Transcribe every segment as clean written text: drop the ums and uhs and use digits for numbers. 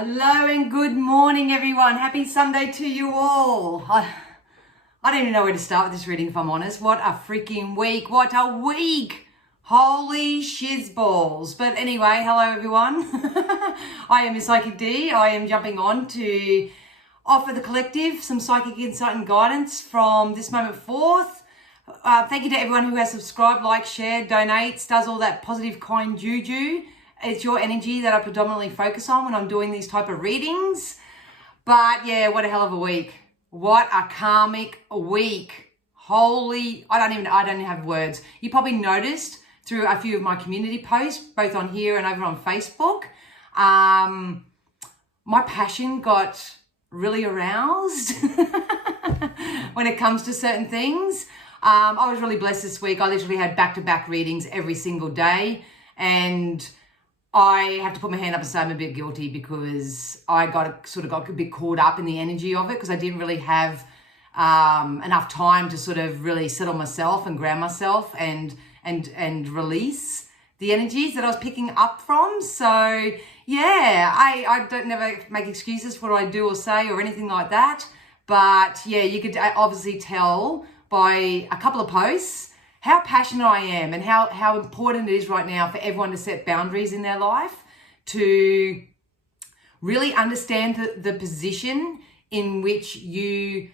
Hello and good morning, everyone. Happy Sunday to you all. I don't even know where to start with this reading, if I'm honest. What a freaking week. What a week. Holy shizballs. But anyway, hello, everyone. I am your Psychic D. I am jumping on to offer the collective some psychic insight and guidance from this moment forth. Thank you to everyone who has subscribed, liked, shared, donates, does all that positive, kind juju. It's your energy that I predominantly focus on when I'm doing these type of readings. But yeah, what a hell of a week. What a karmic week. Holy, I don't even have words. You probably noticed through a few of my community posts, both on here and over on Facebook, my passion got really aroused when it comes to certain things. I was really blessed this week. I literally had back-to-back readings every single day, and I have to put my hand up and say I'm a bit guilty because I got a bit caught up in the energy of it because I didn't really have enough time to sort of really settle myself and ground myself and release the energies that I was picking up from. So yeah, I don't never make excuses for what I do or say or anything like that. But yeah, you could obviously tell by a couple of posts how passionate I am and how important it is right now for everyone to set boundaries in their life, to really understand the position in which you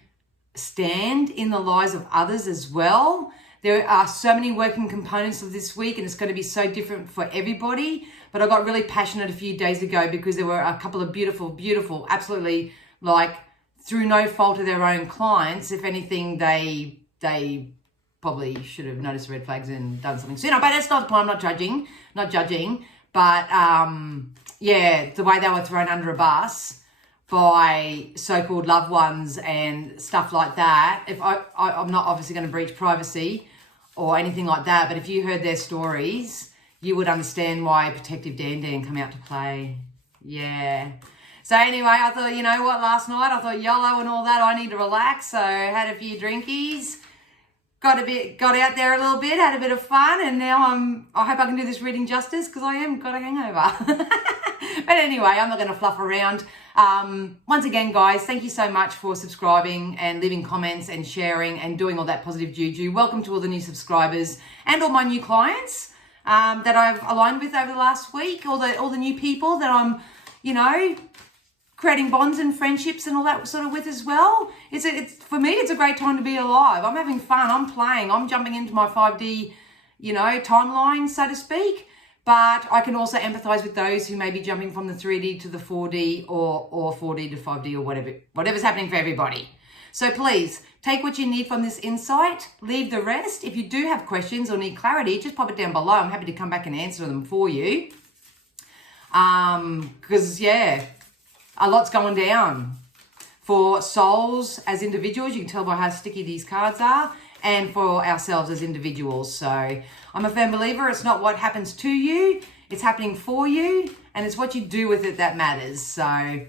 stand in the lives of others as well. There are so many working components of this week, and it's going to be so different for everybody. But I got really passionate a few days ago because there were a couple of beautiful, absolutely, like, through no fault of their own clients. If anything, they probably should have noticed the red flags and done something sooner, but that's not the point. I'm not judging, but yeah, the way they were thrown under a bus by so-called loved ones and stuff like that. If I'm not obviously going to breach privacy or anything like that, but if you heard their stories, you would understand why Protective Dan come out to play. Yeah. So anyway, I thought, you know what, last night I thought YOLO and all that, I need to relax, so had a few drinkies. Got out there a little bit, had a bit of fun, and now I hope I can do this reading justice because I am got a hangover. But anyway, I'm not going to fluff around. Once again, guys, thank you so much for subscribing and leaving comments and sharing and doing all that positive juju. Welcome to all the new subscribers and all my new clients that I've aligned with over the last week. All the new people that I'm, creating bonds and friendships and all that sort of with as well. For me, it's a great time to be alive. I'm having fun. I'm playing. I'm jumping into my 5D, timeline, so to speak. But I can also empathize with those who may be jumping from the 3D to the 4D or 4D to 5D or whatever's happening for everybody. So please take what you need from this insight, leave the rest. If you do have questions or need clarity, just pop it down below. I'm happy to come back and answer them for you. Because yeah, a lot's going down for souls as individuals. You can tell by how sticky these cards are, and for ourselves as individuals. So I'm a firm believer. It's not what happens to you, it's happening for you, and it's what you do with it that matters. So,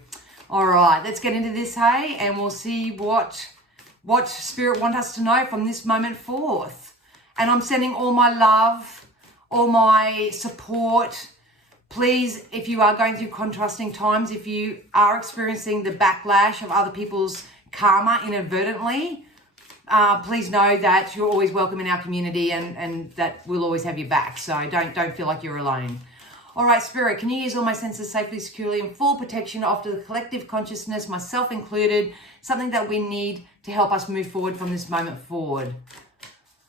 all right, let's get into this, hey, and we'll see what Spirit wants us to know from this moment forth. And I'm sending all my love, all my support. Please, if you are going through contrasting times, if you are experiencing the backlash of other people's karma inadvertently, please know that you're always welcome in our community and that we'll always have your back. So don't feel like you're alone. All right, Spirit, can you use all my senses safely, securely, and full protection after the collective consciousness, myself included, something that we need to help us move forward from this moment forward?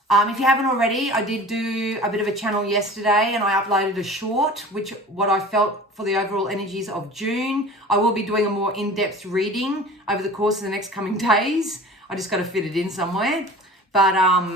If you haven't already, I did do a bit of a channel yesterday and I uploaded a short, what I felt for the overall energies of June. I will be doing a more in-depth reading over the course of the next coming days. I just got to fit it in somewhere. But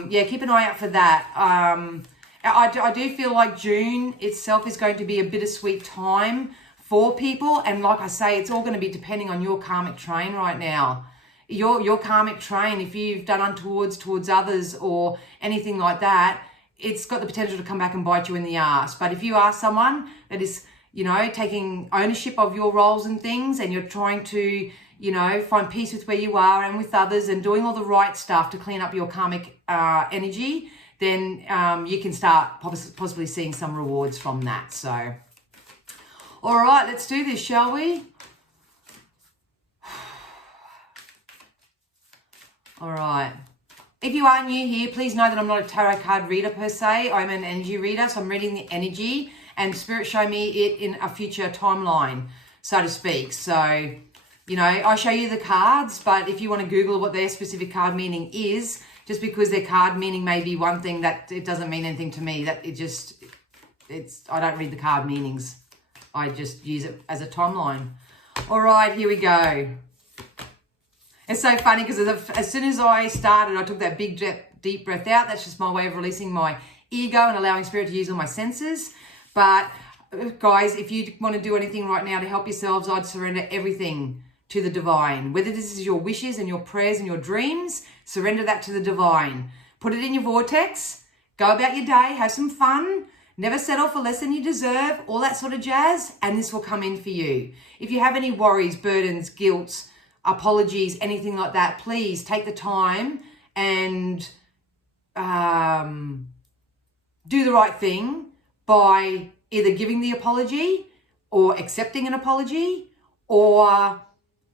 yeah, keep an eye out for that. I do feel like June itself is going to be a bittersweet time for people. And like I say, it's all going to be depending on your karmic train right now. Your karmic train, if you've done untowards towards others or anything like that, it's got the potential to come back and bite you in the ass. But if you are someone that is, taking ownership of your roles and things, and you're trying to, find peace with where you are and with others and doing all the right stuff to clean up your karmic energy, then you can start possibly seeing some rewards from that. So, all right, let's do this, shall we? All right. If you are new here, please know that I'm not a tarot card reader per se. I'm an energy reader, so I'm reading the energy, and Spirit show me it in a future timeline, so to speak. So, you know, I show you the cards, but if you want to Google what their specific card meaning is, just because their card meaning may be one thing, that it doesn't mean anything to me. That I don't read the card meanings. I just use it as a timeline. All right, here we go. It's so funny because as soon as I started, I took that big deep breath out. That's just my way of releasing my ego and allowing Spirit to use all my senses. But guys, if you want to do anything right now to help yourselves, I'd surrender everything to the divine. Whether this is your wishes and your prayers and your dreams, surrender that to the divine. Put it in your vortex. Go about your day. Have some fun. Never settle for less than you deserve. All that sort of jazz. And this will come in for you. If you have any worries, burdens, guilt, apologies, anything like that, please take the time and do the right thing by either giving the apology or accepting an apology or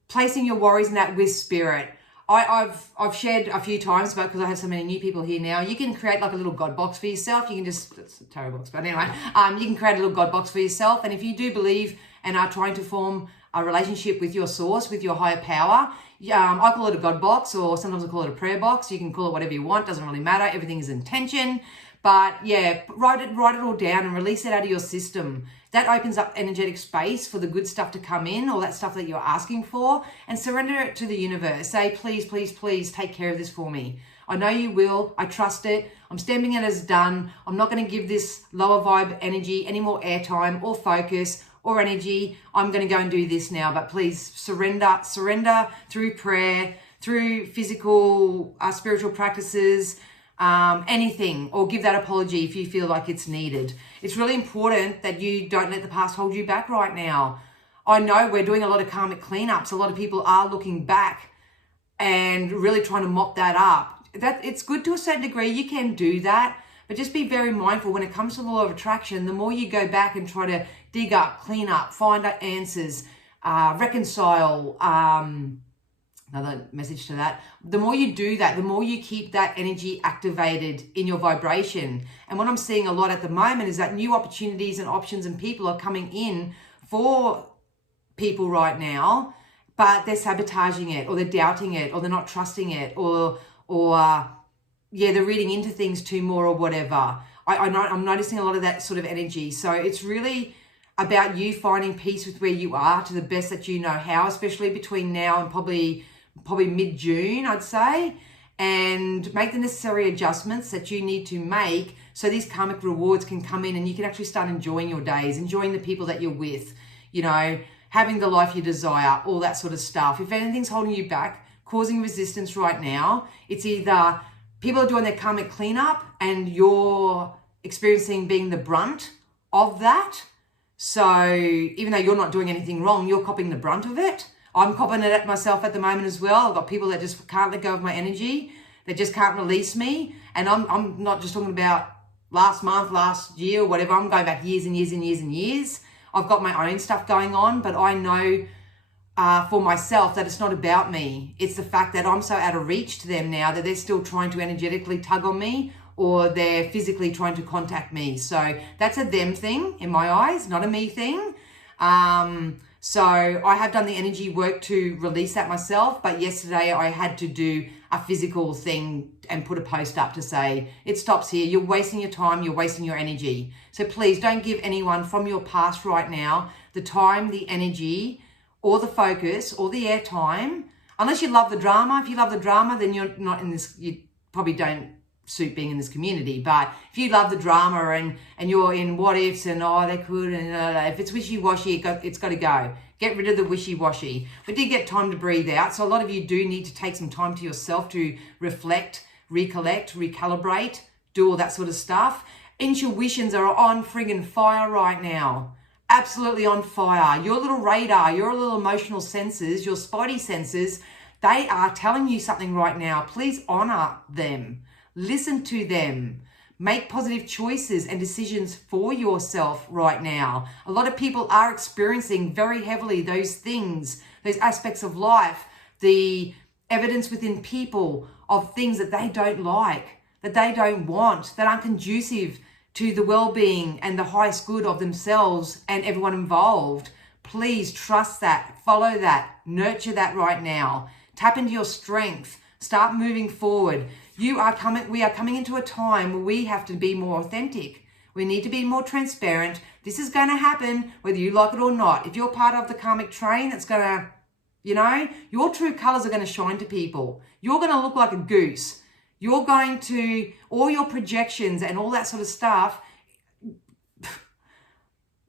placing your worries in that with Spirit. I've shared a few times, but because I have so many new people here now, you can create like a little God box for yourself. You can just, it's a tarot box, but anyway, you can create a little God box for yourself. And if you do believe and are trying to form a relationship with your source, with your higher power, I call it a God box, or sometimes I call it a prayer box. You can call it whatever you want, doesn't really matter. Everything is intention. But yeah, write it all down and release it out of your system. That opens up energetic space for the good stuff to come in, all that stuff that you're asking for, and surrender it to the universe. Say, please, please, please take care of this for me. I know you will. I trust it. I'm stamping it as done. I'm not going to give this lower vibe energy any more airtime or focus or energy. I'm going to go and do this now. But please surrender through prayer, through physical, spiritual practices, anything, or give that apology if you feel like it's needed. It's really important that you don't let the past hold you back right now. I know we're doing a lot of karmic cleanups. A lot of people are looking back and really trying to mop that up. That it's good to a certain degree. You can do that, but just be very mindful when it comes to the law of attraction. The more you go back and try to dig up, clean up, find out answers, reconcile, another message to that. The more you do that, the more you keep that energy activated in your vibration. And what I'm seeing a lot at the moment is that new opportunities and options and people are coming in for people right now, but they're sabotaging it, or they're doubting it, or they're not trusting it, or they're reading into things too more or whatever. I'm noticing a lot of that sort of energy. So it's really about you finding peace with where you are to the best that you know how, especially between now and probably mid-June, I'd say, and make the necessary adjustments that you need to make so these karmic rewards can come in and you can actually start enjoying your days, enjoying the people that you're with, you know, having the life you desire, all that sort of stuff. If anything's holding you back, causing resistance right now, it's either people are doing their karmic cleanup and you're experiencing being the brunt of that. So even though you're not doing anything wrong, you're copping the brunt of it. I'm copping it at myself at the moment as well. I've got people that just can't let go of my energy. They just can't release me. And I'm not just talking about last month, last year, or whatever. I'm going back years and years and years and years. I've got my own stuff going on, but I know for myself that it's not about me. It's the fact that I'm so out of reach to them now that they're still trying to energetically tug on me, or they're physically trying to contact me. So that's a them thing in my eyes, not a me thing. So I have done the energy work to release that myself, but yesterday I had to do a physical thing and put a post up to say, it stops here. You're wasting your time. You're wasting your energy. So please don't give anyone from your past right now the time, the energy, or the focus, or the airtime, unless you love the drama. If you love the drama, then you're not in this, you probably don't suit being in this community. But if you love the drama and you're in what ifs and they could, and if it's wishy-washy, it's got to go. Get rid of the wishy-washy. We did get time to breathe out. So a lot of you do need to take some time to yourself to reflect, recollect, recalibrate, do all that sort of stuff. Intuitions are on friggin' fire right now. Absolutely on fire. Your little radar, your little emotional senses, your spidey senses, they are telling you something right now. Please honor them. Listen to them. Make positive choices and decisions for yourself right now. A lot of people are experiencing very heavily those things, those aspects of life, the evidence within people of things that they don't like, that they don't want, that aren't conducive to the well-being and the highest good of themselves and everyone involved. Please trust that, follow that, nurture that right now. Tap into your strength. Start moving forward. We are coming into a time where we have to be more authentic. We need to be more transparent. This is going to happen whether you like it or not. If you're part of the karmic train, it's going to, your true colors are going to shine to people. You're going to look like a goose. You're going to, all your projections and all that sort of stuff.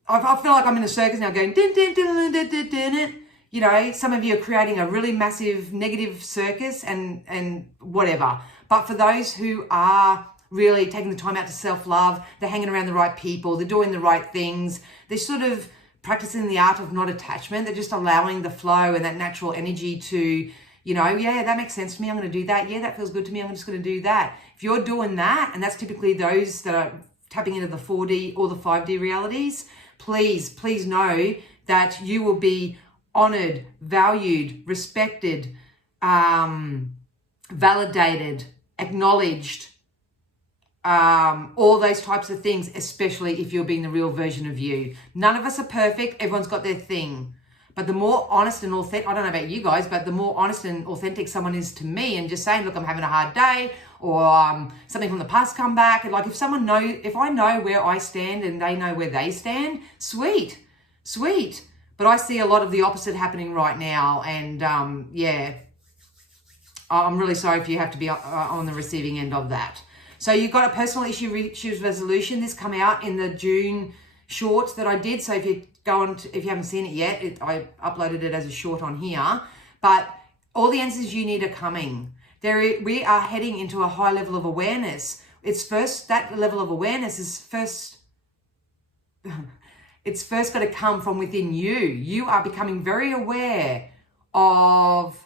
I feel like I'm in a circus now going, din, din, din, din, din, din, din. Some of you are creating a really massive negative circus and whatever. But for those who are really taking the time out to self-love, they're hanging around the right people, they're doing the right things, they're sort of practicing the art of not attachment, they're just allowing the flow and that natural energy to, yeah, that makes sense to me, I'm going to do that. Yeah, that feels good to me, I'm just going to do that. If you're doing that, and that's typically those that are tapping into the 4D or the 5D realities, please know that you will be honored, valued, respected, validated, acknowledged, all those types of things, especially if you're being the real version of you. None of us are perfect. Everyone's got their thing. But the more honest and authentic, I don't know about you guys, but the more honest and authentic someone is to me and just saying, look, I'm having a hard day, or something from the past come back. And like if I know where I stand and they know where they stand, sweet. But I see a lot of the opposite happening right now. And yeah, I'm really sorry if you have to be on the receiving end of that. So you've got a personal issues resolution. This come out in the June shorts that I did. So if you if you haven't seen it yet, I uploaded it as a short on here. But all the answers you need are coming. We are heading into a high level of awareness. That level of awareness is it's first got to come from within you. You are becoming very aware of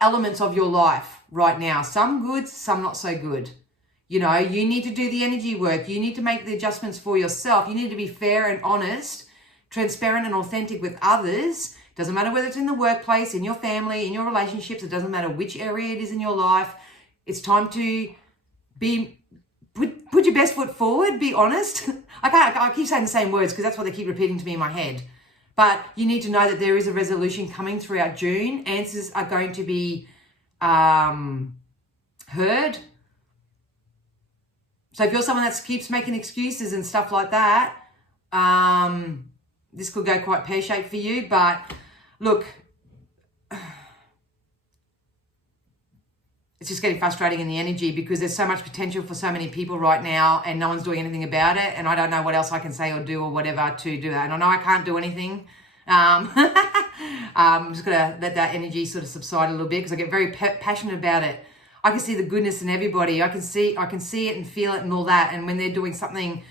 elements of your life right now. Some good, some not so good. You need to do the energy work. You need to make the adjustments for yourself. You need to be fair and honest, transparent and authentic with others. Doesn't matter whether it's in the workplace, in your family, in your relationships. It doesn't matter which area it is in your life. It's time to put your best foot forward, be honest. I keep saying the same words because that's what they keep repeating to me in my head. But you need to know that there is a resolution coming throughout June. Answers are going to be heard. So if you're someone that keeps making excuses and stuff like that, this could go quite pear-shaped for you. But look, it's just getting frustrating in the energy because there's so much potential for so many people right now and no one's doing anything about it. And I don't know what else I can say or do or whatever to do that. And I know I can't do anything. I'm just going to let that energy sort of subside a little bit because I get very passionate about it. I can see the goodness in everybody. I can see it and feel it and all that. And when they're doing something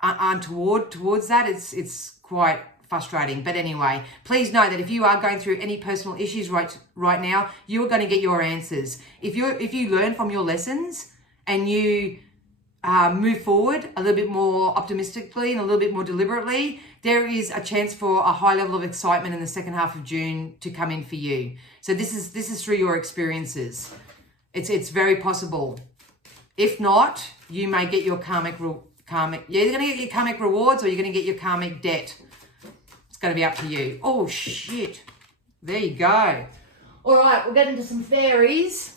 untoward towards that, it's quite frustrating. But anyway, please know that if you are going through any personal issues right now, you are going to get your answers. If you learn from your lessons and you move forward a little bit more optimistically and a little bit more deliberately, there is a chance for a high level of excitement in the second half of June to come in for you. So this is through your experiences. It's very possible. If not, you may get your karmic. You're going to get your karmic rewards or you're going to get your karmic debt. It's going to be up to you. Oh, shit. There you go. All right, we'll get into some fairies.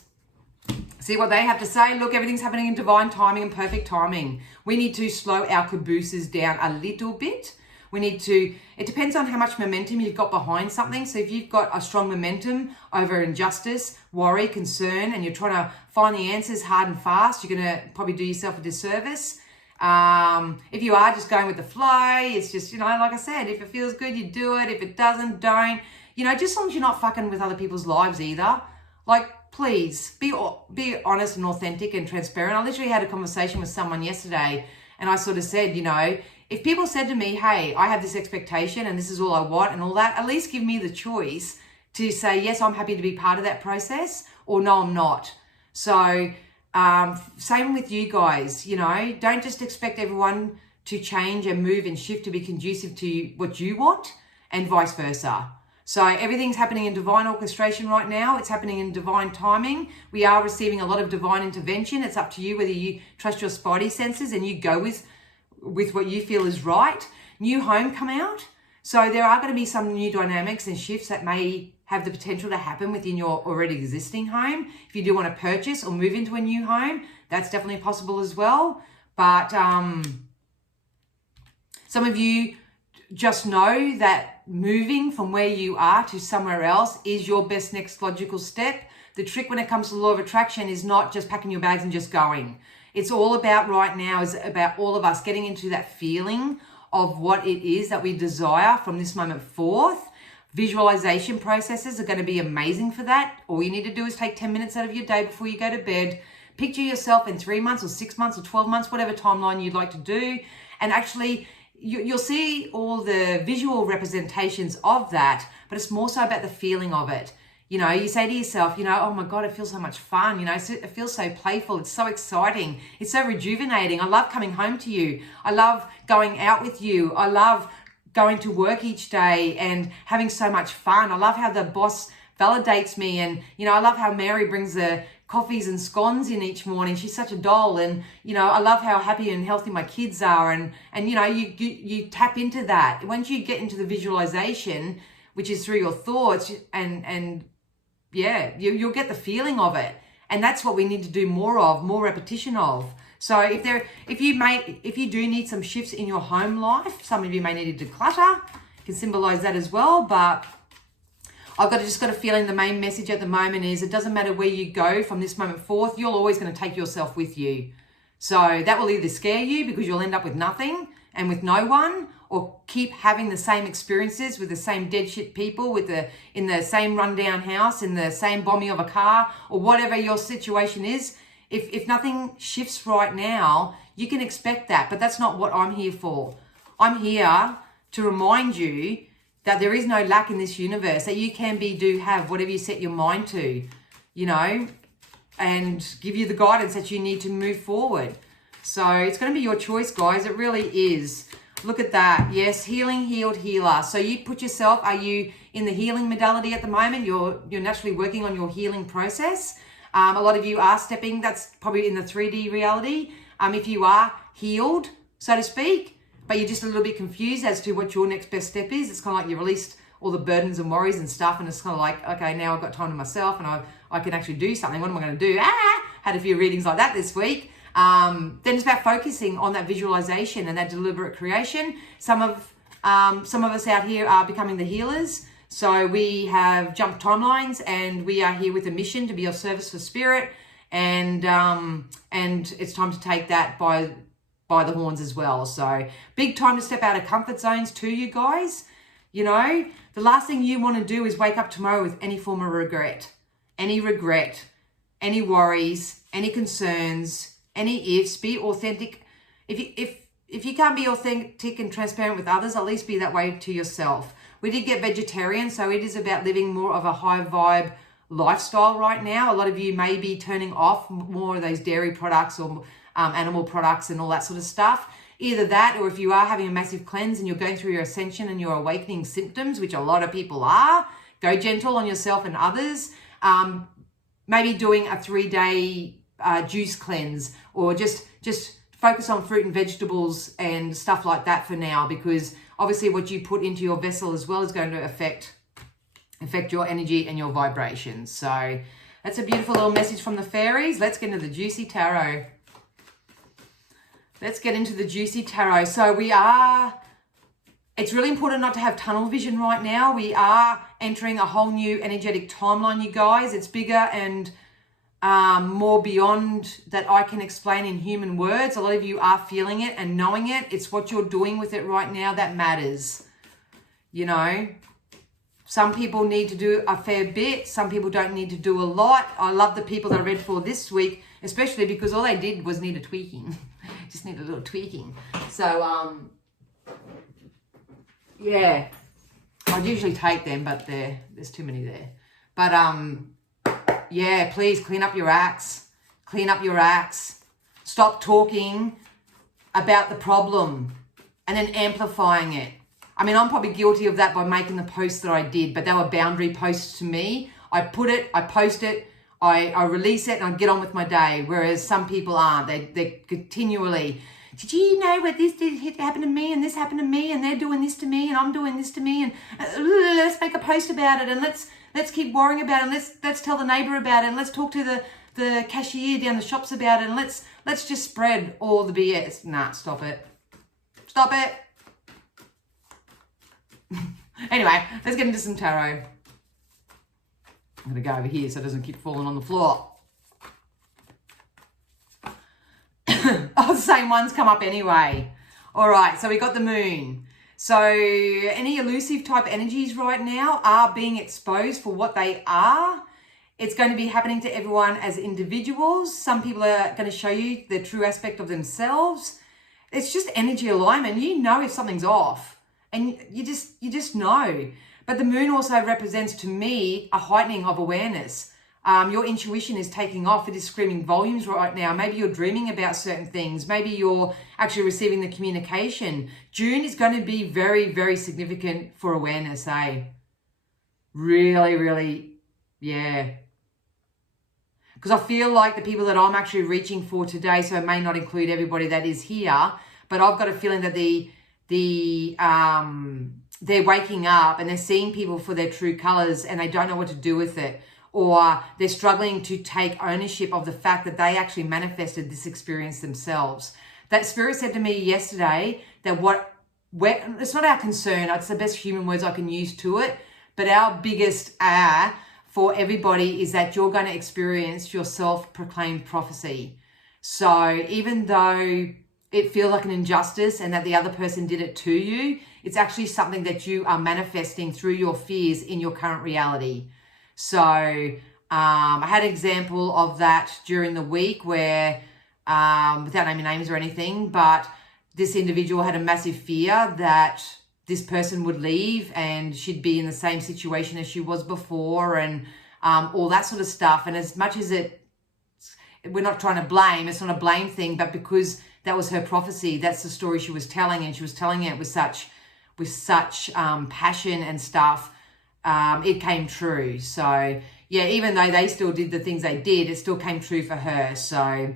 See what they have to say. Look, everything's happening in divine timing and perfect timing. We need to slow our cabooses down a little bit. It depends on how much momentum you've got behind something. So if you've got a strong momentum over injustice, worry, concern, and you're trying to find the answers hard and fast, you're going to probably do yourself a disservice. If you are just going with the flow, it's just, like I said, if it feels good, you do it. If it doesn't, don't. Just as long as you're not fucking with other people's lives either. Like, please, be honest and authentic and transparent. I literally had a conversation with someone yesterday and I sort of said, if people said to me, hey, I have this expectation and this is all I want and all that, at least give me the choice to say, yes, I'm happy to be part of that process, or no, I'm not. So same with you guys, don't just expect everyone to change and move and shift to be conducive to what you want and vice versa. So everything's happening in divine orchestration right now. It's happening in divine timing. We are receiving a lot of divine intervention. It's up to you whether you trust your spidey senses and you go with what you feel is right. New home come out. So there are going to be some new dynamics and shifts that may have the potential to happen within your already existing home. If you do want to purchase or move into a new home, that's definitely possible as well. But some of you just know that moving from where you are to somewhere else is your best next logical step. The trick when it comes to the law of attraction is not just packing your bags and just going. It's all about right now is about all of us getting into that feeling of what it is that we desire from this moment forth. Visualization processes are going to be amazing for that. All you need to do is take 10 minutes out of your day before you go to bed. Picture yourself in 3 months or 6 months or 12 months, whatever timeline you'd like to do. And actually, you'll see all the visual representations of that, but it's more so about the feeling of it. You know, you say to yourself, you know, oh my God, it feels so much fun. You know, it feels so playful. It's so exciting. It's so rejuvenating. I love coming home to you. I love going out with you. I love going to work each day and having so much fun. I love how the boss validates me. And, you know, I love how Mary brings the coffees and scones in each morning. She's such a doll. And, you know, I love how happy and healthy my kids are. And you know, you tap into that. Once you get into the visualization, which is through your thoughts, and yeah, you'll get the feeling of it. And that's what we need to do more of, more repetition of. So if you do need some shifts in your home life, some of you may need to declutter, can symbolize that as well. But I've just got a feeling the main message at the moment is it doesn't matter where you go from this moment forth, you're always going to take yourself with you. So that will either scare you because you'll end up with nothing and with no one, or keep having the same experiences with the same dead shit people, in the same rundown house, in the same bombing of a car, or whatever your situation is. If nothing shifts right now, you can expect that, but that's not what I'm here for. I'm here to remind you that there is no lack in this universe, that you can be, do, have whatever you set your mind to, you know, and give you the guidance that you need to move forward. So it's going to be your choice, guys. It really is. Look at that. Yes, healing, healed, healer. So you put yourself, are you in the healing modality at the moment? You're naturally working on your healing process. A lot of you are stepping, that's probably in the 3D reality. If you are healed, so to speak, but you're just a little bit confused as to what your next best step is. It's kind of like you released all the burdens and worries and stuff, and it's kind of like, okay, now I've got time to myself and I can actually do something. What am I going to do? Had a few readings like that this week. Then it's about focusing on that visualization and that deliberate creation. Some of us out here are becoming the healers. So we have jumped timelines and we are here with a mission to be of service for spirit. And it's time to take that by the horns as well. So big time to step out of comfort zones too, you guys. You know, the last thing you want to do is wake up tomorrow with any form of regret, any worries, any concerns, any ifs. Be authentic. If you can't be authentic and transparent with others, at least be that way to yourself. We did get vegetarian, so it is about living more of a high vibe lifestyle right now. A lot of you may be turning off more of those dairy products or animal products and all that sort of stuff. Either that, or if you are having a massive cleanse and you're going through your ascension and your awakening symptoms, which a lot of people are, go gentle on yourself and others. Maybe doing a 3-day juice cleanse, or just focus on fruit and vegetables and stuff like that for now, because obviously what you put into your vessel as well is going to affect your energy and your vibrations. So that's a beautiful little message from the fairies. Let's get into the juicy tarot. Let's get into the juicy tarot. So it's really important not to have tunnel vision right now. We are entering a whole new energetic timeline, you guys. It's bigger and more beyond that I can explain in human words. A lot of you are feeling it and knowing it. It's what you're doing with it right now that matters. You know, some people need to do a fair bit. Some people don't need to do a lot. I love the people that I read for this week, especially because all they did was need a tweaking. Just need a little tweaking. So, yeah, I'd usually take them, but there's too many there. But, yeah, please clean up your acts. Clean up your acts. Stop talking about the problem and then amplifying it. I mean, I'm probably guilty of that by making the posts that I did, but they were boundary posts to me. I put it, I post it, I release it, and I get on with my day. Whereas some people aren't. They continually, did you know what this happened to me, and this happened to me, and they're doing this to me, and I'm doing this to me, and let's make a post about it, and let's keep worrying about it, and let's tell the neighbor about it, and let's talk to the cashier down the shops about it, and let's just spread all the BS. Nah, stop it. Stop it. Anyway, let's get into some tarot. I'm going to go over here so it doesn't keep falling on the floor. Oh, the same ones come up anyway. All right, so we got the moon. So any elusive type energies right now are being exposed for what they are. It's going to be happening to everyone as individuals. Some people are going to show you the true aspect of themselves. It's just energy alignment. You know if something's off, and you just know. But the moon also represents to me a heightening of awareness. Your intuition is taking off. It is screaming volumes right now. Maybe you're dreaming about certain things. Maybe you're actually receiving the communication. June is going to be very, very significant for awareness, eh? Really, really, yeah. Because I feel like the people that I'm actually reaching for today, so it may not include everybody that is here, but I've got a feeling that they're waking up and they're seeing people for their true colors and they don't know what to do with it. Or they're struggling to take ownership of the fact that they actually manifested this experience themselves. That spirit said to me yesterday that it's not our concern, it's the best human words I can use to it, but our biggest for everybody is that you're going to experience your self-proclaimed prophecy. So even though it feels like an injustice and that the other person did it to you, it's actually something that you are manifesting through your fears in your current reality. So I had an example of that during the week where, without naming names or anything, but this individual had a massive fear that this person would leave and she'd be in the same situation as she was before, and all that sort of stuff. And as much as we're not trying to blame, it's not a blame thing, but because that was her prophecy, that's the story she was telling, and she was telling it with such passion and stuff, it came true. So yeah, even though they still did the things they did, it still came true for her. So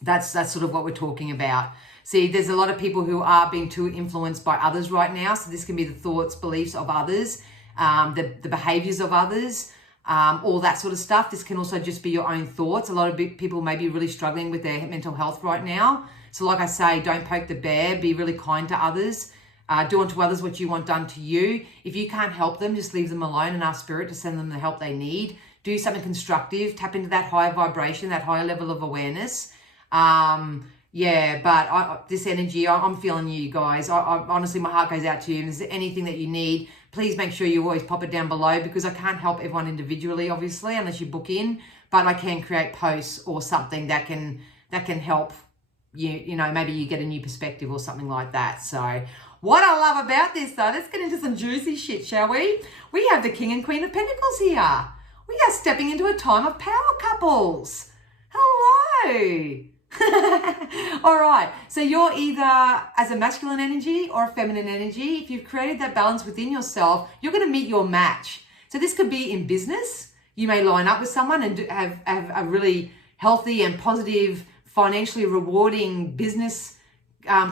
that's sort of what we're talking about. See, there's a lot of people who are being too influenced by others right now. So this can be the thoughts, beliefs of others, the behaviors of others, all that sort of stuff. This can also just be your own thoughts. A lot of people may be really struggling with their mental health right now. So like I say, don't poke the bear, be really kind to others. Do unto others what you want done to you. If you can't help them, just leave them alone and ask spirit to send them the help they need. Do something constructive, tap into that higher vibration, that higher level of awareness. Yeah, but this energy, I'm feeling you guys. I honestly, my heart goes out to you. And if there's anything that you need, please make sure you always pop it down below, because I can't help everyone individually, obviously, unless you book in. But I can create posts or something that can help you. You know, maybe you get a new perspective or something like that. So what I love about this, though, let's get into some juicy shit, shall we? We have the King and Queen of Pentacles here. We are stepping into a time of power couples. Hello. All right, so you're either as a masculine energy or a feminine energy. If you've created that balance within yourself, you're going to meet your match. So this could be in business. You may line up with someone and have a really healthy and positive, financially rewarding business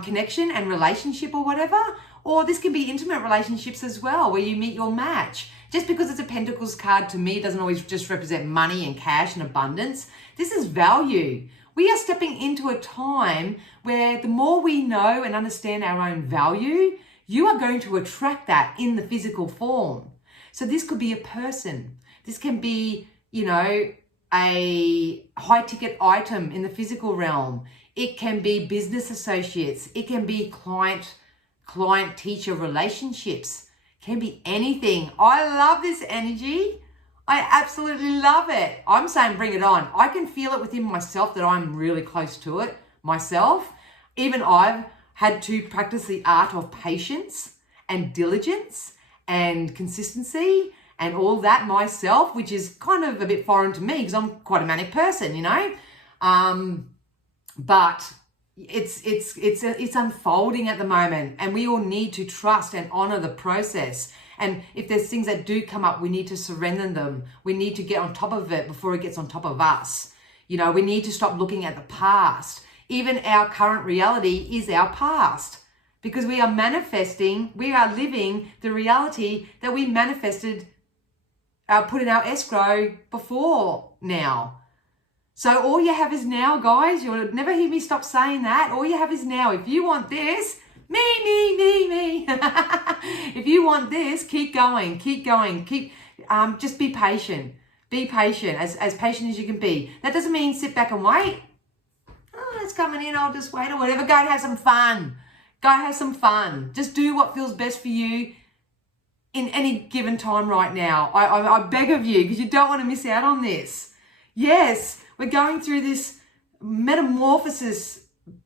connection and relationship or whatever. Or this can be intimate relationships as well, where you meet your match. Just because it's a Pentacles card, to me, it doesn't always just represent money and cash and abundance. This is value. We are stepping into a time where the more we know and understand our own value, you are going to attract that in the physical form. So this could be a person. This can be, you know, a high ticket item in the physical realm. It can be business associates. It can be client-teacher relationships. It can be anything. I love this energy. I absolutely love it. I'm saying bring it on. I can feel it within myself that I'm really close to it myself. Even I've had to practice the art of patience and diligence and consistency and all that myself, which is kind of a bit foreign to me because I'm quite a manic person, you know. But it's unfolding at the moment, and we all need to trust and honor the process. And if there's things that do come up, we need to surrender them. We need to get on top of it before it gets on top of us. You know, we need to stop looking at the past. Even our current reality is our past, because we are manifesting, we are living the reality that we manifested, put in our escrow before now. So all you have is now, guys. You'll never hear me stop saying that. All you have is now. If you want this, me. If you want this, keep going. Just be patient. Be patient, as patient as you can be. That doesn't mean sit back and wait. Oh, it's coming in, I'll just wait or whatever. Go and have some fun. Go have some fun. Just do what feels best for you in any given time right now. I beg of you, because you don't want to miss out on this. Yes, we're going through this metamorphosis,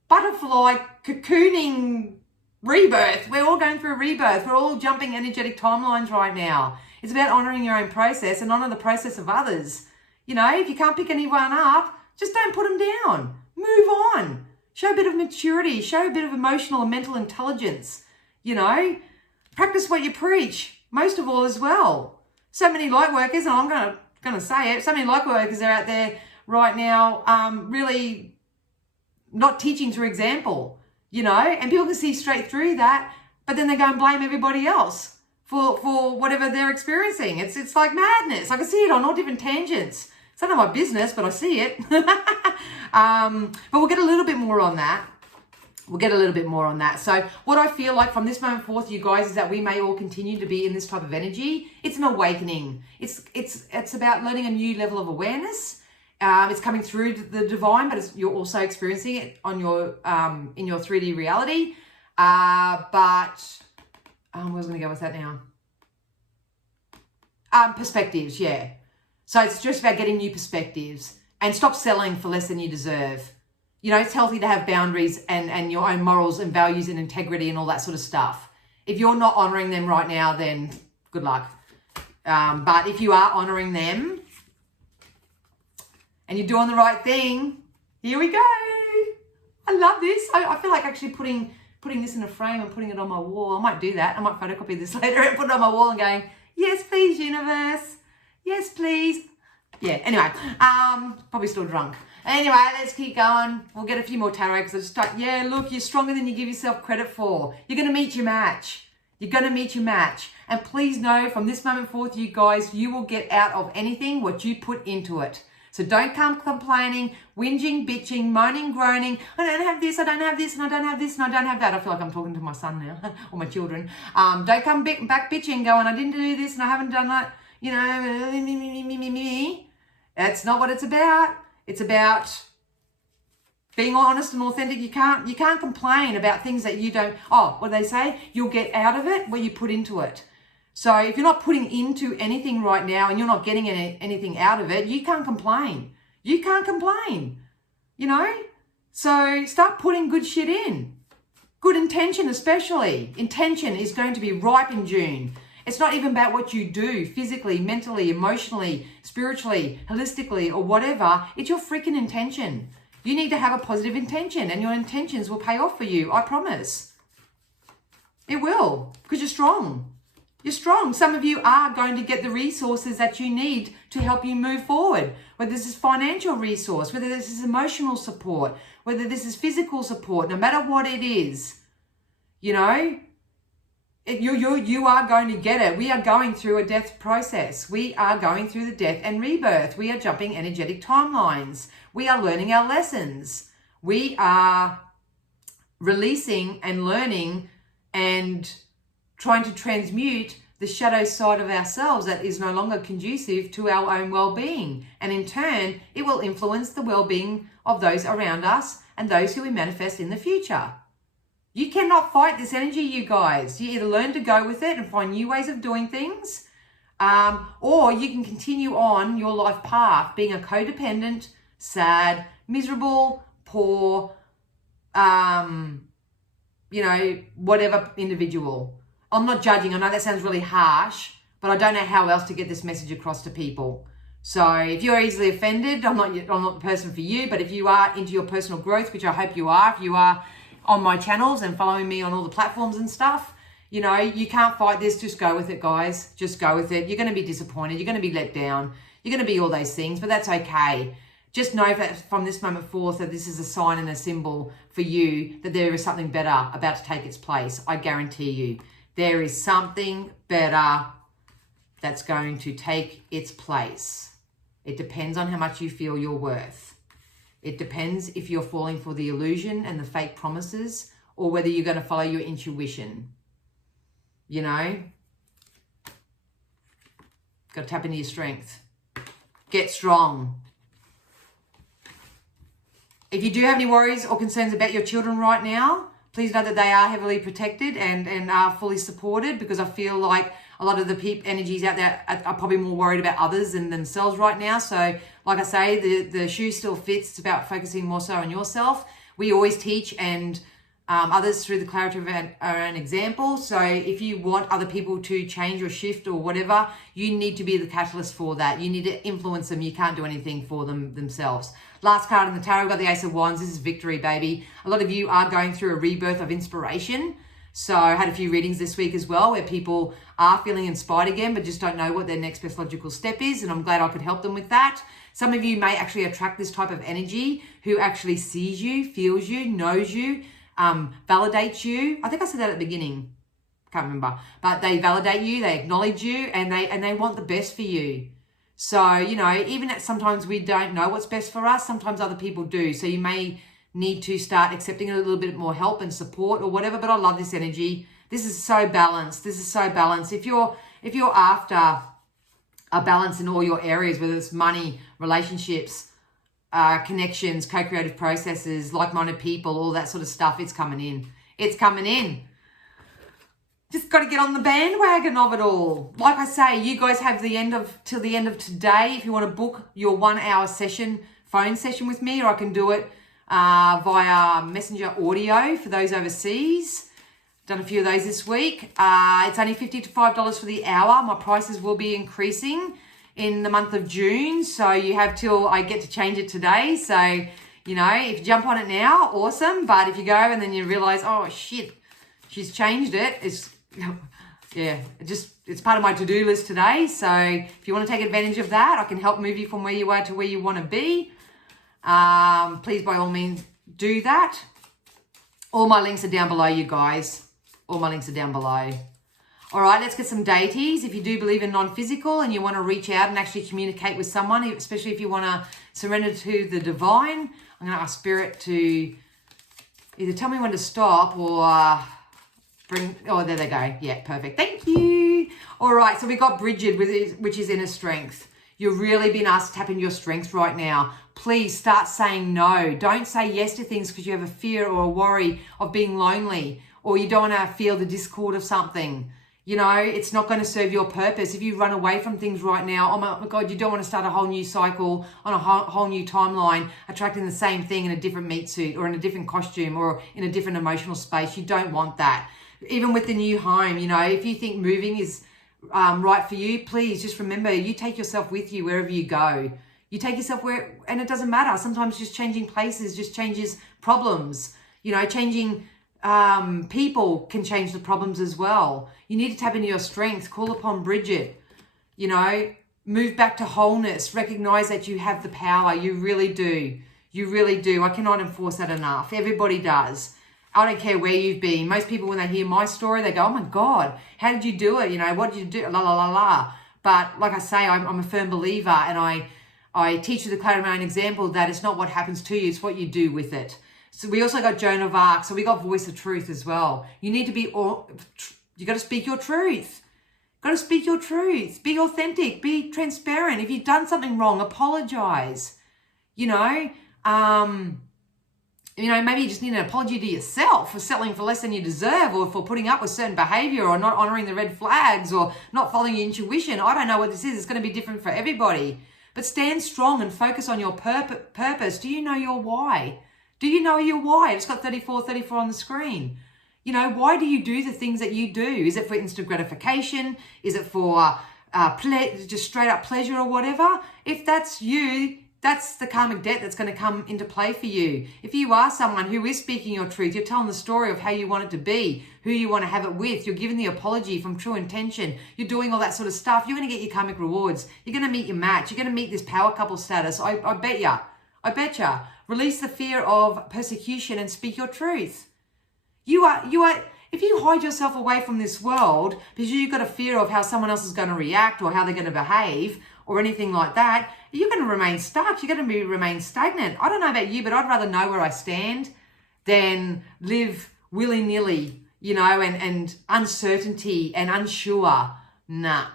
butterfly cocooning rebirth. We're all going through a rebirth. We're all jumping energetic timelines right now. It's about honoring your own process and honor the process of others. You know, if you can't pick anyone up, just don't put them down. Move on. Show a bit of maturity. Show a bit of emotional and mental intelligence. You know, practice what you preach. Most of all as well. So many light workers, and I'm going to say it, so many light workers are out there right now really not teaching through example, you know, and people can see straight through that, but then they go and blame everybody else for whatever they're experiencing. It's like madness. I can see it on all different tangents. It's none of my business, but I see it. But we'll get a little bit more on that. So what I feel like from this moment forth, you guys, is that we may all continue to be in this type of energy. It's an awakening. It's about learning a new level of awareness. It's coming through the divine, but you're also experiencing it on your in your 3D reality. Where was I going to go with that now? Perspectives, yeah. So it's just about getting new perspectives and stop settling for less than you deserve. You know, it's healthy to have boundaries and your own morals and values and integrity and all that sort of stuff. If you're not honoring them right now, then good luck. But if you are honoring them and you're doing the right thing, here we go. I love this. I feel like actually putting this in a frame and putting it on my wall. I might do that. I might photocopy this later and put it on my wall and going, yes, please, universe. Yes, please. Yeah, anyway, probably still drunk. Anyway, let's keep going. We'll get a few more tarot because I just start, yeah, look, you're stronger than you give yourself credit for. You're going to meet your match. And please know from this moment forth, you guys, you will get out of anything what you put into it. So don't come complaining, whinging, bitching, moaning, groaning. I don't have this, I don't have this, and I don't have this, and I don't have that. I feel like I'm talking to my son now, or my children. Don't come back bitching, going, I didn't do this, and I haven't done that. You know, me. That's not what it's about. It's about being honest and authentic. You can't complain about things that you don't. Oh, what they say? You'll get out of it what you put into it. So if you're not putting into anything right now and you're not getting anything out of it, you can't complain. You know? So start putting good shit in. Good intention especially. Intention is going to be ripe in June. It's not even about what you do physically, mentally, emotionally, spiritually, holistically, or whatever. It's your freaking intention. You need to have a positive intention, and your intentions will pay off for you. I promise. It will, because you're strong. You're strong. Some of you are going to get the resources that you need to help you move forward. Whether this is financial resource, whether this is emotional support, whether this is physical support, no matter what it is, you know, you are going to get it. We are going through a death process. We are going through the death and rebirth. We are jumping energetic timelines. We are learning our lessons. We are releasing and learning and trying to transmute the shadow side of ourselves that is no longer conducive to our own well-being. And in turn, it will influence the well-being of those around us and those who we manifest in the future. You cannot fight this energy, you guys. You either learn to go with it and find new ways of doing things, or you can continue on your life path being a codependent, sad, miserable, poor, whatever individual. I'm not judging. I know that sounds really harsh, but I don't know how else to get this message across to people. So if you're easily offended, I'm not the person for you, but if you are into your personal growth, which I hope you are, if you are on my channels and following me on all the platforms and stuff, you know, you can't fight this. Just go with it, guys. Just go with it. You're going to be disappointed. You're going to be let down. You're going to be all those things, but that's okay. Just know that from this moment forth that this is a sign and a symbol for you that there is something better about to take its place. I guarantee you. There is something better that's going to take its place. It depends on how much you feel you're worth. It depends if you're falling for the illusion and the fake promises or whether you're going to follow your intuition. You know? Got to tap into your strength. Get strong. If you do have any worries or concerns about your children right now, please know that they are heavily protected and are fully supported, because I feel like a lot of the energies out there are probably more worried about others than themselves right now. So like I say, the shoe still fits. It's about focusing more so on yourself. We always teach and others through the clarity of our own example. So if you want other people to change or shift or whatever, you need to be the catalyst for that. You need to influence them. You can't do anything for them themselves. Last card in the tarot, we've got the Ace of Wands. This is victory, baby. A lot of you are going through a rebirth of inspiration. So I had a few readings this week as well where people are feeling inspired again, but just don't know what their next best logical step is. And I'm glad I could help them with that. Some of you may actually attract this type of energy who actually sees you, feels you, knows you, validates you. I think I said that at the beginning. Can't remember. But they validate you, they acknowledge you, and they want the best for you. So, you know, even at sometimes we don't know what's best for us, sometimes other people do. So you may need to start accepting a little bit more help and support or whatever. But I love this energy. This is so balanced. This is so balanced. If you're after a balance in all your areas, whether it's money, relationships, connections, co-creative processes, like-minded people, all that sort of stuff, it's coming in. It's coming in. Just got to get on the bandwagon of it all. Like I say, you guys have till the end of today if you want to book your 1 hour session, phone session with me, or I can do it via messenger audio for those overseas. Done a few of those this week. It's only $55 for the hour. My prices will be increasing in the month of June, so you have till I get to change it today. So, you know, if you jump on it now, awesome. But if you go and then you realize, oh shit, she's changed it, it's part of my to-do list today. So if you want to take advantage of that, I can help move you from where you are to where you want to be. Please, by all means, do that. All my links are down below, you guys. All my links are down below. All right, let's get some deities. If you do believe in non-physical and you want to reach out and actually communicate with someone, especially if you want to surrender to the divine, I'm going to ask Spirit to either tell me when to stop or there they go. Yeah, perfect. Thank you. All right, so we got Bridget, which is inner strength. You're really being asked to tap into your strength right now. Please start saying no. Don't say yes to things because you have a fear or a worry of being lonely, or you don't want to feel the discord of something. You know, it's not going to serve your purpose. If you run away from things right now, oh my God, you don't want to start a whole new cycle on a whole new timeline, attracting the same thing in a different meat suit or in a different costume or in a different emotional space. You don't want that. Even with the new home, you know, if you think moving is right for you, please just remember, you take yourself with you wherever you go. You take yourself where, and it doesn't matter. Sometimes just changing places just changes problems. You know, changing people can change the problems as well. You need to tap into your strength. Call upon Bridget. You know, move back to wholeness. Recognize that you have the power. You really do. You really do. I cannot enforce that enough. Everybody does. I don't care where you've been. Most people, when they hear my story, they go, oh my God, how did you do it? You know, what did you do? La, la, la, la. But like I say, I'm a firm believer, and I teach you the clarity of my own example that it's not what happens to you, it's what you do with it. So we also got Joan of Arc. So we got voice of truth as well. You need to be, you got to speak your truth. Got to speak your truth. Be authentic. Be transparent. If you've done something wrong, apologize. You know, maybe you just need an apology to yourself for settling for less than you deserve, or for putting up with certain behavior, or not honoring the red flags, or not following your intuition. I don't know what this is. It's going to be different for everybody. But stand strong and focus on your purpose. Do you know your why? Do you know your why? It's got 34 on the screen. You know, why do you do the things that you do? Is it for instant gratification? Is it for just straight up pleasure or whatever. If that's you, that's the karmic debt that's going to come into play for you. If you are someone who is speaking your truth, you're telling the story of how you want it to be, who you want to have it with, you're giving the apology from true intention, you're doing all that sort of stuff, you're going to get your karmic rewards. You're going to meet your match. You're going to meet this power couple status. I bet ya. I bet ya. Release the fear of persecution and speak your truth. You are, if you hide yourself away from this world because you've got a fear of how someone else is going to react or how they're going to behave or anything like that, you're going to remain stuck. You're going to remain stagnant. I don't know about you, but I'd rather know where I stand than live willy-nilly, and uncertainty and unsure. Nah,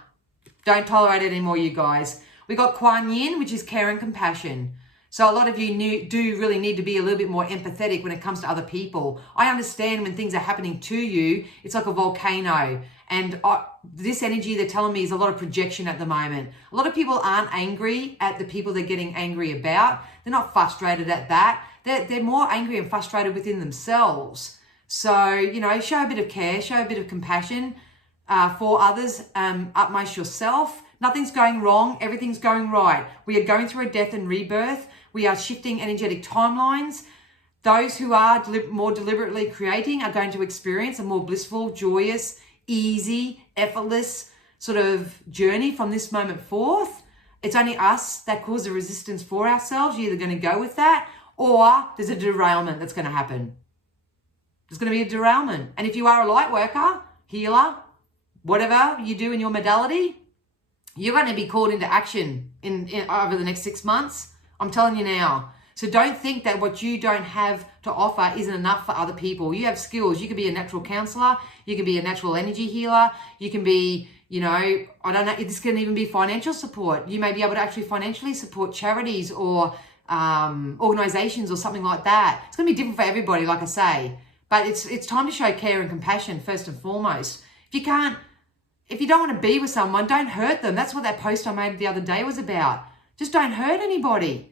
don't tolerate it anymore, you guys. We got Kuan Yin, which is care and compassion. So a lot of you do really need to be a little bit more empathetic when it comes to other people. I understand when things are happening to you, it's like a volcano. And this energy they're telling me is a lot of projection at the moment. A lot of people aren't angry at the people they're getting angry about. They're not frustrated at that. They're more angry and frustrated within themselves. So, show a bit of care, show a bit of compassion for others, utmost yourself. Nothing's going wrong. Everything's going right. We are going through a death and rebirth. We are shifting energetic timelines. Those who are more deliberately creating are going to experience a more blissful, joyous, easy, effortless sort of journey from this moment forth. It's only us that cause the resistance for ourselves. You're either going to go with that or there's a derailment that's going to happen. There's going to be a derailment. And if you are a light worker, healer, whatever you do in your modality, you're going to be called into action in over the next 6 months. I'm telling you now. So don't think that what you don't have to offer isn't enough for other people. You have skills. You could be a natural counselor. You can be a natural energy healer. You can be, I don't know, this can even be financial support. You may be able to actually financially support charities or organizations or something like that. It's going to be different for everybody, like I say. But it's time to show care and compassion first and foremost. If you don't want to be with someone, don't hurt them. That's what that post I made the other day was about. Just don't hurt anybody.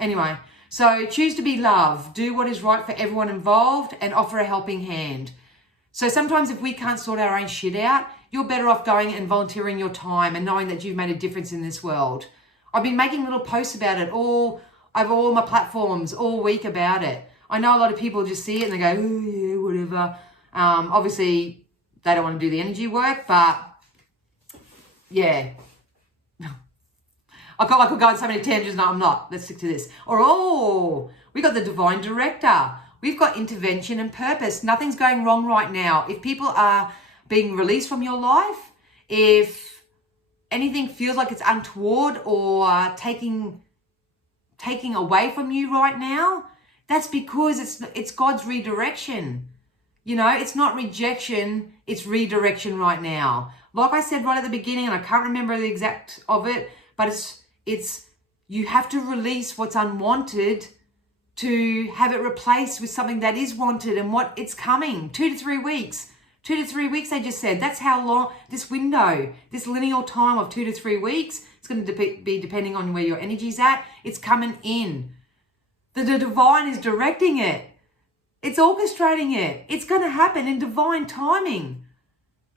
Anyway, so choose to be love. Do what is right for everyone involved and offer a helping hand. So sometimes if we can't sort our own shit out, you're better off going and volunteering your time and knowing that you've made a difference in this world. I've been making little posts about it over all my platforms all week about it. I know a lot of people just see it and they go, oh yeah, whatever. Obviously, they don't want to do the energy work, but yeah. I could go on so many tangents. No, I'm not. Let's stick to this. We got the divine director. We've got intervention and purpose. Nothing's going wrong right now. If people are being released from your life, if anything feels like it's untoward or taking away from you right now, that's because it's God's redirection. It's not rejection, it's redirection right now. Like I said right at the beginning, and I can't remember the exact of it, but it's you have to release what's unwanted to have it replaced with something that is wanted and what it's coming. 2 to 3 weeks. 2 to 3 weeks, they just said. That's how long this window, this linear time of 2 to 3 weeks, it's going to be depending on where your energy's at. It's coming in. The divine is directing it. It's orchestrating it. It's going to happen in divine timing.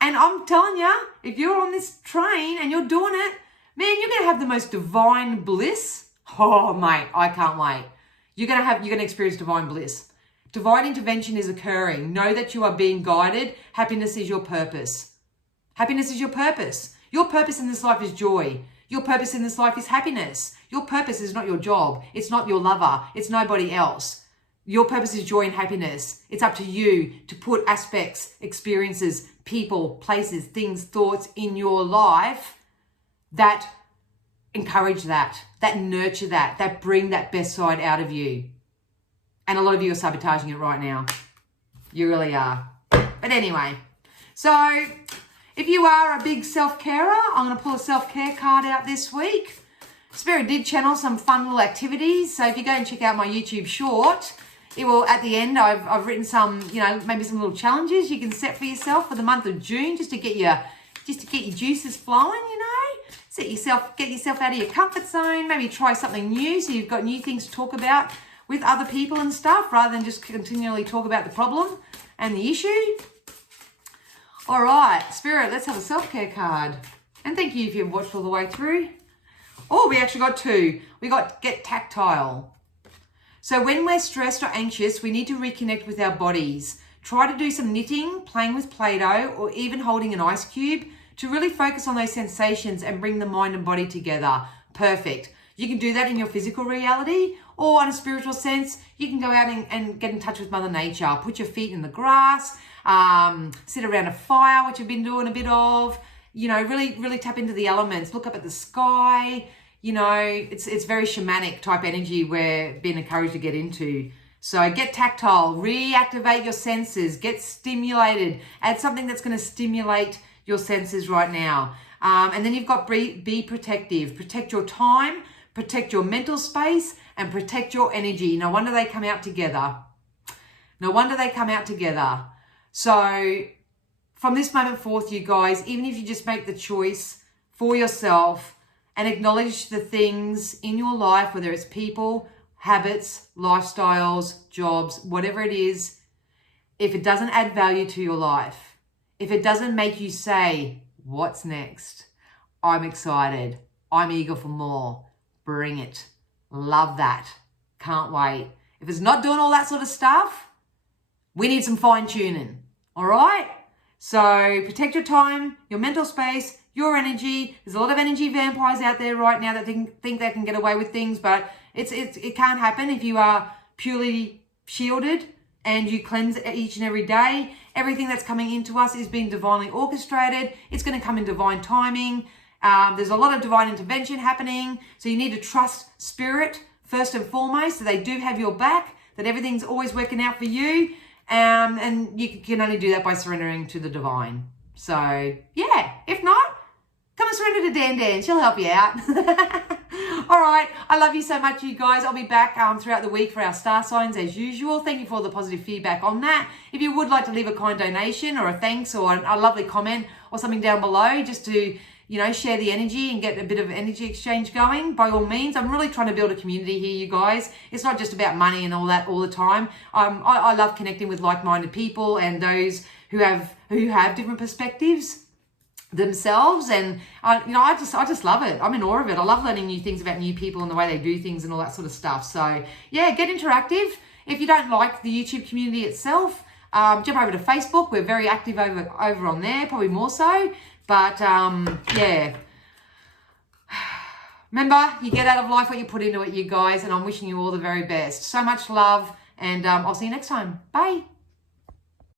And I'm telling you, if you're on this train and you're doing it, man, you're going to have the most divine bliss. Oh, mate, I can't wait. You're going to experience divine bliss. Divine intervention is occurring. Know that you are being guided. Happiness is your purpose. Happiness is your purpose. Your purpose in this life is joy. Your purpose in this life is happiness. Your purpose is not your job. It's not your lover. It's nobody else. Your purpose is joy and happiness. It's up to you to put aspects, experiences, people, places, things, thoughts in your life that encourage that nurture that bring that best side out of you. And a lot of you are sabotaging it right now. You really are. But anyway, so if you are a big self-carer, I'm going to pull a self-care card out this week. Spirit did channel some fun little activities. So if you go and check out my YouTube short, it will, at the end, I've written some, maybe some little challenges you can set for yourself for the month of June just to get your juices flowing, get yourself out of your comfort zone, maybe try something new so you've got new things to talk about with other people and stuff rather than just continually talk about the problem and the issue. All right, Spirit, let's have a self-care card. And thank you if you've watched all the way through. Oh, we actually got two. We got get tactile. So when we're stressed or anxious, we need to reconnect with our bodies. Try to do some knitting, playing with Play-Doh, or even holding an ice cube to really focus on those sensations and bring the mind and body together. Perfect. You can do that in your physical reality, or on a spiritual sense, you can go out and get in touch with Mother Nature. Put your feet in the grass, sit around a fire, which you've been doing a bit of, you know, really tap into the elements, look up at the sky. You know, it's very shamanic type energy we're being encouraged to get into. So get tactile, reactivate your senses, get stimulated, add something that's going to stimulate your senses right now. And then you've got be protective, protect your time, protect your mental space, and protect your energy. No wonder they come out together. No wonder they come out together. So from this moment forth, you guys, even if you just make the choice for yourself and acknowledge the things in your life, whether it's people, habits, lifestyles, jobs, whatever it is, if it doesn't add value to your life, if it doesn't make you say, what's next? I'm excited. I'm eager for more. Bring it. Love that. Can't wait. If it's not doing all that sort of stuff, we need some fine tuning. All right? So protect your time, your mental space, your energy. There's a lot of energy vampires out there right now that think they can get away with things, but it can't happen if you are purely shielded and you cleanse each and every day. Everything that's coming into us is being divinely orchestrated. It's going to come in divine timing. There's a lot of divine intervention happening. So you need to trust spirit first and foremost, that they do have your back, that everything's always working out for you. And you can only do that by surrendering to the divine. So yeah, if not, come and surrender to Dan Dan. She'll help you out. All right. I love you so much, you guys. I'll be back throughout the week for our star signs as usual. Thank you for all the positive feedback on that. If you would like to leave a kind donation or a thanks or a lovely comment or something down below just to, you know, share the energy and get a bit of energy exchange going, by all means. I'm really trying to build a community here, you guys. It's not just about money and all that all the time. I love connecting with like-minded people and those who have different perspectives themselves, and you know, I just love it. I'm in awe of it. I love learning new things about new people and the way they do things and all that sort of stuff. So yeah, get interactive. If you don't like the YouTube community itself, jump over to Facebook. We're very active over on there, probably more so. But yeah, remember, you get out of life what you put into it, you guys, and I'm wishing you all the very best. So much love, and I'll see you next time. Bye.